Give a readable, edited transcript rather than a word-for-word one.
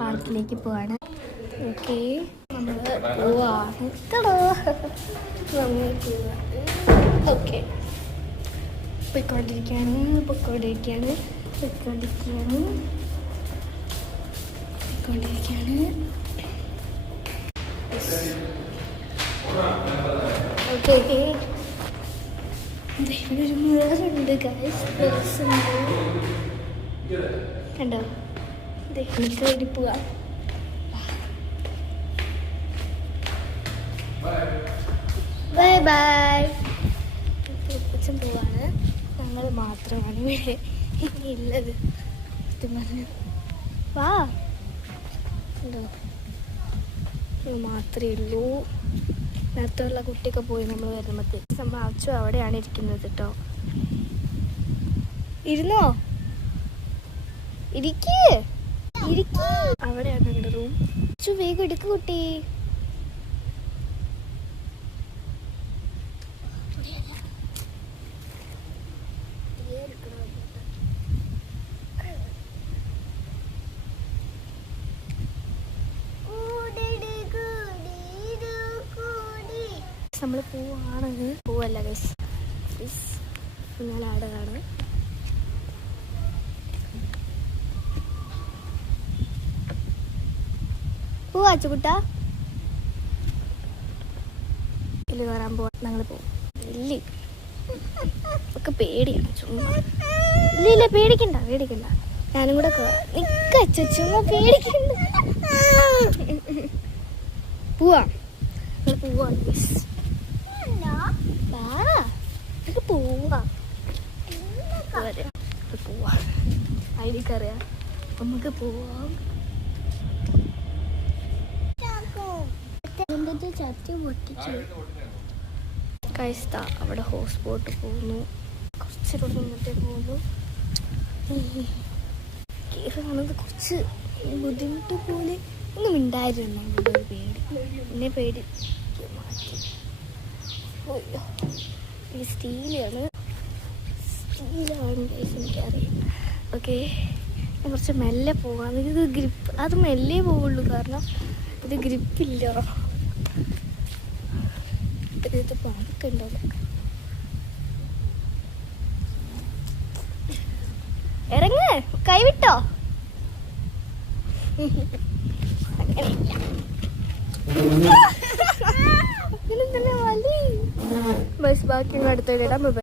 പാർക്കിലേക്ക് പോവാണ്. ഓക്കെ, നമ്മൾ പോവാണ്. ഓക്കെ, പോയിക്കൊണ്ടിരിക്കുകയാണ്. ഓക്കെ, ഒരു മിററുണ്ട് ഗൈസ്. കണ്ടോ? വേണ്ടി പോവാം. Bye bye. ഉപ്പച്ചൻ പോവാണ്. ഞങ്ങൾ മാത്രമാണ് ഇവിടെ ഉള്ളത്. വാ, ഉണ്ടോ? മാത്രമേ ഉള്ളൂ. നേരത്തെ ഉള്ള കുട്ടിയൊക്കെ പോയി നമ്മൾ വരുമ്പോഴത്തേക്ക്. നമ്മൾ അച്ചു അവിടെയാണ് ഇരിക്കുന്നത് കേട്ടോ. ഇരുന്നോ? അവിടെയാണ് ഞങ്ങളുടെ റൂം. അച്ചു വേഗം എടുക്ക് കുട്ടി. നമ്മൾ പോവല്ല ഗൈസ്. കുഞ്ഞാലാടാണ്. പോവാച്ചുകുട്ട ഇല്ല കയറാൻ പോവാ. ഞങ്ങൾ പോവും. ഇല്ല ഒക്കെ പേടിയാണ്. ചുമ്മാ ഇല്ല പേടിക്കണ്ട. ഞാനും കൂടെ നിക്കച്ച. ചുമ്മാ പേടിക്കണ്ട. പോവാ ഐഡിക്കറിയാം. നമുക്ക് പോവാം. കൈസ്ത അവിടെ ഹൗസ് ബോട്ട് പോകുന്നു. കുറച്ചൂടെ മുന്നോട്ടേ പോകുന്നു. കേറുന്നത് കുറച്ച് ബുദ്ധിമുട്ട് പോലെ ഒന്നും ഉണ്ടായിരുന്നു. ഒരു പേടി, എന്നെ പേടി മാറ്റി. ഈ സ്റ്റീലാണ് എനിക്കറിയാം. ഓക്കെ, ഞാൻ കുറച്ച് മെല്ലെ പോവാം. ഇത് ഗ്രിപ്പ്, അത് മെല്ലെ പോവുള്ളൂ. കാരണം ഇത് ഗ്രിപ്പില്ല. ഇത് പാതൊക്കെ ഉണ്ടല്ലോ. ഇറങ്ങ്, കൈവിട്ടോ? ബസ് ബാക്കി അടുത്തിടാം.